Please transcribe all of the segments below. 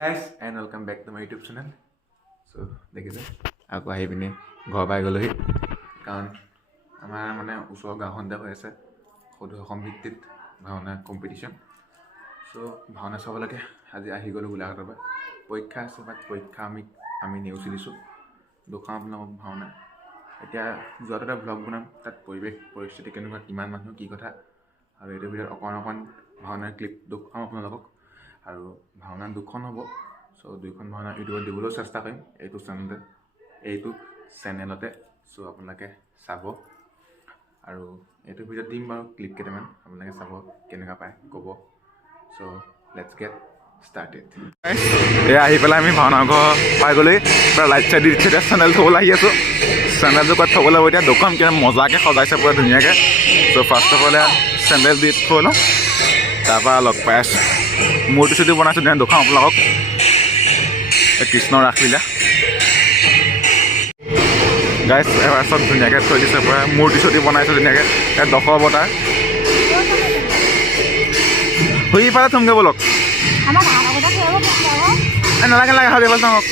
Guys and welcome back to my YouTube channel. So দেখিছে আকৌ আহি পিনে ঘৰ পাই গ'লোহি কাৰণ আমাৰ মানে ওচৰৰ গাঁওখনতে হৈ আছে সদৌ অসম ভিত্তিত ভাওনা কম্পিটিশ্যন। চ' ভাওনা চাবলৈকে আজি আহি গ'লোঁ গোলাঘাটৰ পৰা। পৰীক্ষা আছে বাট পৰীক্ষা আমি নেওচি দিছোঁ। দুখন আপোনালোকক ভাওনা এতিয়া যোৱাটো এটা ভ্লগ বনাম, তাত পৰিৱেশ পৰিস্থিতি কেনেকুৱা, কিমান মানুহ, কি কথা, আৰু এইটোৰ ভিতৰত অকণ ভাওনাৰ ক্লিপ দেখুৱাম আপোনালোকক। আৰু ভাওনা দুখন হ'ব, চ' দুইখন ভাওনা ইউটিউবত দিবলৈও চেষ্টা কৰিম এইটো চেনেলতে। চ' আপোনালোকে চাব আৰু এইটোৰ ভিতৰত দিম বাৰু ক্লিপ কেইটামান, আপোনালোকে চাব কেনেকুৱা পায় ক'ব। চ' লেটছ গেট ষ্টাৰ্টেড। এয়া আহি পেলাই আমি ভাওনা ঘৰ পাই গ'লেই পূৰা লাইট চাইট দি দিছে। এতিয়া চেনেল থ'বলৈ আহি আছোঁ। চেনেলটো ক'ত থ'ব লাগিব এতিয়া, দোকান কিমান মজাকৈ সজাইছে পুৰা ধুনীয়াকৈ। চ' ফাৰ্ষ্ট অফ অল চেণ্ডেল দি থৈ লওঁ, তাৰপৰা লগ পাই আছোঁ। মূৰ্তি চুৰ্তি বনাইছোঁ ধুনীয়া, দেখুৱাম আপোনালোকক। কৃষ্ণৰ ৰাসলীলা গাইজ এবাৰ চব ধুনীয়াকৈ থৈ দিছে, পুৰা মূৰ্তি চুৰ্তি বনাইছোঁ ধুনীয়াকৈ। ইয়াত দশ অৱতাৰ শুই পালে থমগৈ ব'লক। নালাগে নালাগে ভাবি ভাল থাকক।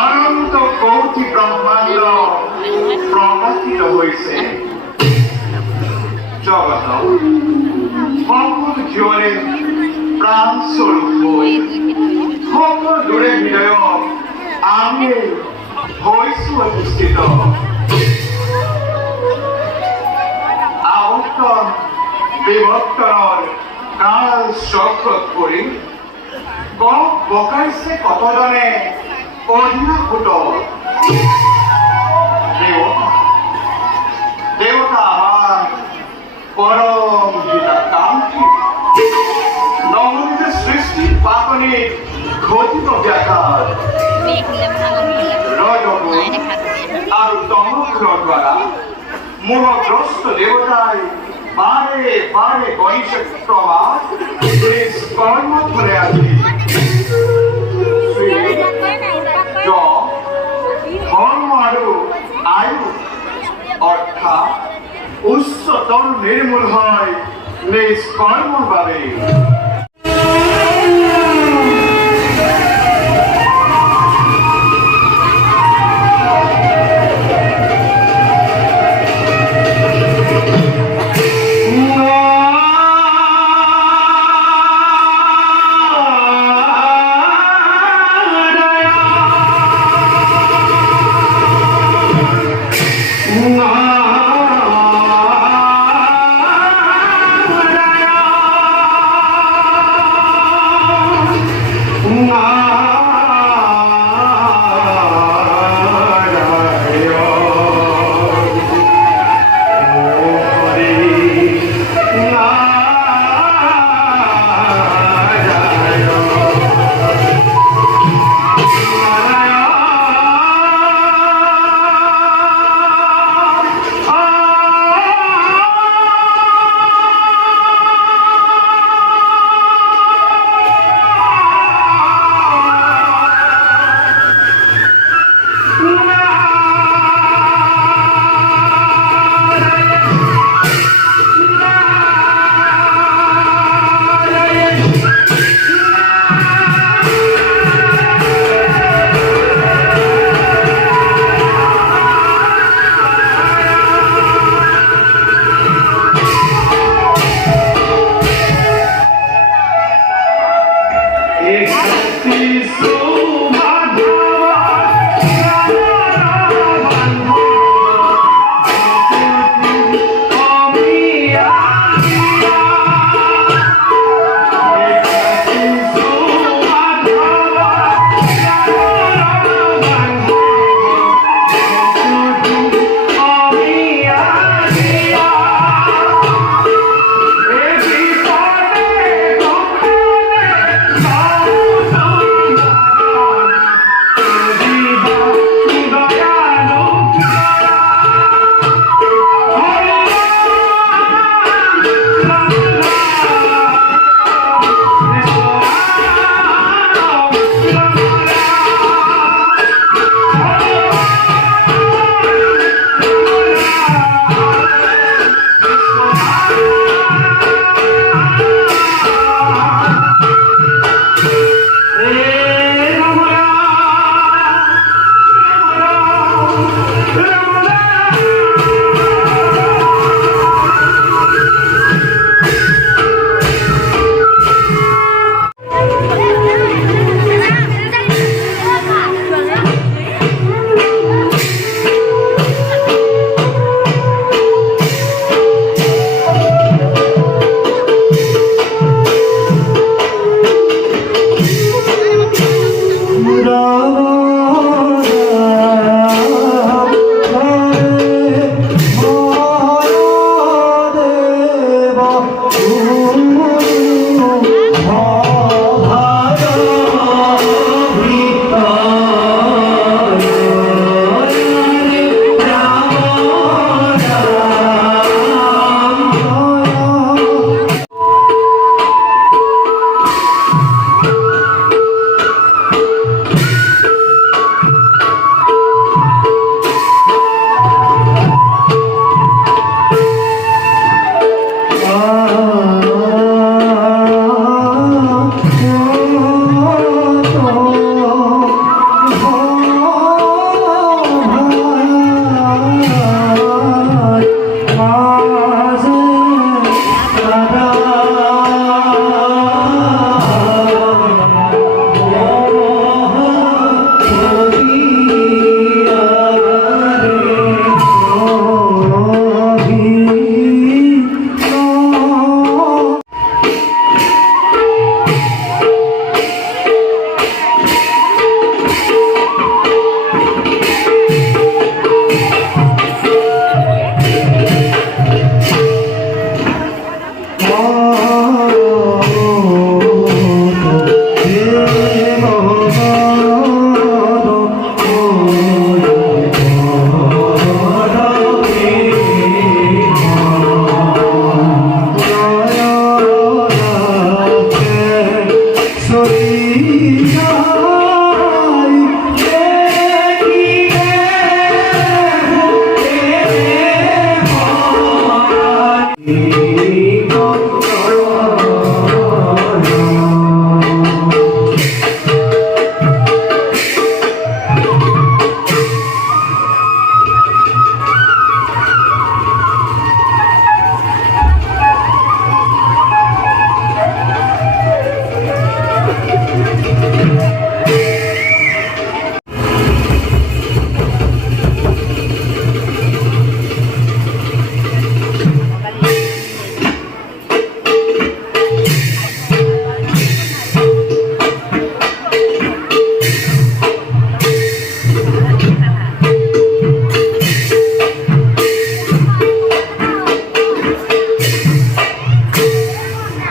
অনন্ত কৌটি ব্রহ্মাণ্ড প্রকাশিত হয়েছে জগত সকল জীবনের প্রাণ স্বরূপ হই সকল দূরে হৃদয় আমি হইছো অধিষ্ঠিত আবর্তন বিবর্তনের কাল চক্রত পড়ি গপ বকাইছে কতজনে অধিনাভূত দেবতা আমার পরম হিতাকাঙ্ক্ষী নবনীত সৃষ্টির পাপনে ঘটিত ব্যাঘাত রজগুণ আর তমগুণ দ্বারা মোহগ্রস্ত দেবতায় বারে বারে গণেশ প্রমাণ কর্ম ধরে আছে। ধর্ম আৰু আয়ু অর্থাৎ উচ্চতর নির্মূল হয় নিজ কর্মর বাবে। No.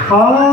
Bapak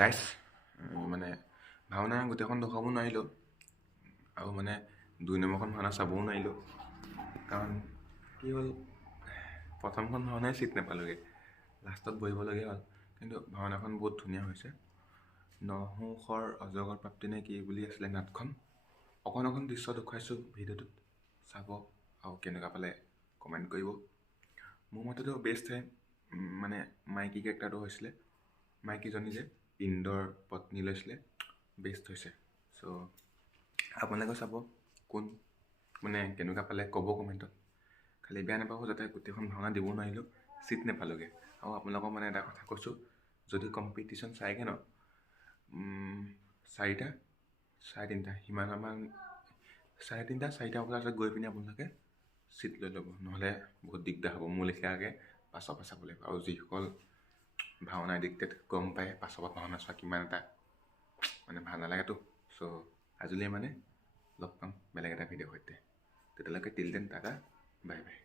গাইছ মানে ভাওনা গোটেইখন দেখাব নোৱাৰিলোঁ আৰু মানে 2 নম্বৰখন ভাওনা চাবও নোৱাৰিলোঁ কাৰণ কি হ'ল প্ৰথমখন ভাওনাই চিট নাপালোঁগৈ লাষ্টত বহিবলগীয়া হ'ল কিন্তু ভাওনাখন বহুত ধুনীয়া হৈছে নহংসৰ অজগৰ প্ৰাপ্তি নে কি বুলি আছিলে নাটখন অকণ দৃশ্য দেখুৱাইছোঁ ভিডিঅ'টোত চাব আৰু কেনেকুৱা পালে কমেণ্ট কৰিব মোৰ মতেতো বেষ্ট হয় মানে মাইকী কেৰেক্টাৰটো হৈছিলে মাইকীজনী যে ইন্দ্ৰৰ পত্নী লৈছিলে বেষ্ট হৈছে চ' আপোনালোকে চাব কোন মানে কেনেকুৱা পালে ক'ব কমেণ্টত খালি বেয়া নাপাব যাতে গোটেইখন ভাওনা দিব নোৱাৰিলোঁ চিট নাপালোঁগৈ আৰু আপোনালোকক মানে এটা কথা কৈছোঁ যদি কম্পিটিশ্যন চাইগৈ ন 4টা 3:30 সিমানমান 3:30 4টা বজাত গৈ পিনি আপোনালোকে চিট লৈ ল'ব নহ'লে বহুত দিগদাৰ হ'ব মোৰ লেখীয়াকৈ পাছৰ পৰা চাব লাগিব আৰু যিসকল ভাওনা এডিক্টেড গম পায় পাছৰ পৰা ভাওনা চোৱা কিমান এটা মানে ভাল নালাগেতো চ' আজিলৈ মানে লগ পাম বেলেগ এটা ভিডিঅ'ৰ সৈতে তেতিয়ালৈকে till then tata bye by